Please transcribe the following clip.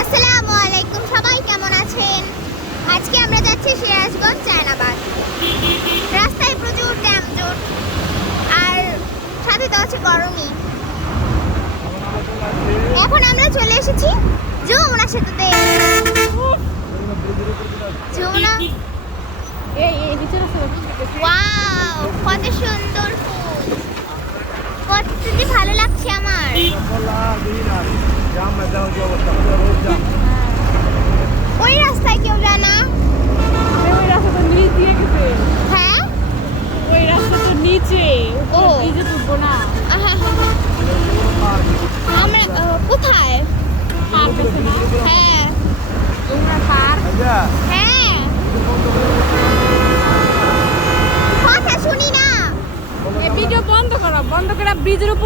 আসসালামু আলাইকুম, সবাই কেমন আছেন? আজকে আমরা যাচ্ছি সিরাজগঞ্জ চায়নাবাগ। রাস্তায় প্রচুর যানজট আর সাথে তো আছে গরমই। এখন আমরা চলে এসেছি যমুনা সেতুতে। যমুনা, ওয়াও, কত সুন্দর ফুল, কতটি ভালো লাগছে আমার। ওই রাস্তায় কেউ যায় না? ওই রাস্তা তো নিচ দিয়ে গেছে। হ্যাঁ, ওই রাস্তা তো নিচে, ও। নিচে তুলবো না। আমরা কোথায়? পার গেছে না, হ্যাঁ তোমরা পার। হ্যাঁ, কথা শুনি না। ভিডিও বন্ধ করো, বন্ধ করে ব্রিজের উপর